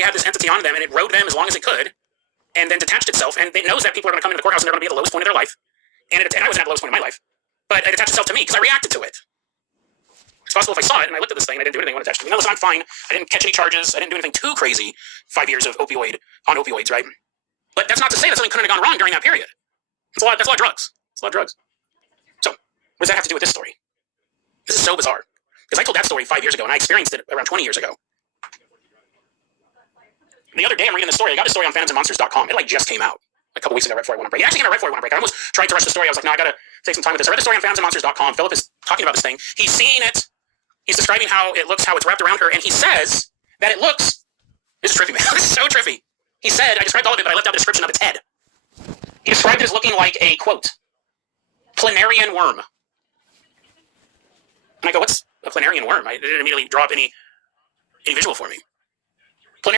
they had this entity on them, and it rode them as long as it could, and then detached itself, and it knows that people are going to come into the courthouse and they're going to be at the lowest point of their life. And I wasn't at the lowest point of my life, but it attached itself to me because I reacted to it. It's possible if I saw it and I looked at this thing and I didn't do anything when it attached to me. Now listen, I'm fine. I didn't catch any charges. I didn't do anything too crazy. 5 years of opioids, right? But that's not to say that something couldn't have gone wrong during that period. That's a lot of drugs. It's a lot of drugs. So, what does that have to do with this story? This is so bizarre. Because I told that story 5 years ago, and I experienced it around 20 years ago. The other day, I'm reading the story. I got the story on phantomsandmonsters.com. It just came out a couple weeks ago right before I went on break. It actually came out right before I went on break. I almost tried to rush the story. I was like, no, I got to take some time with this. I read the story on phantomsandmonsters.com. Philip is talking about this thing. He's seeing it. He's describing how it looks, how it's wrapped around her, and he says that it looks... This is trippy, man. This is so trippy. He said, I described all of it, but I left out the description of its head. He described it as looking like a, quote, planarian worm. And I go, what's a planarian worm? It didn't immediately draw up any visual for me.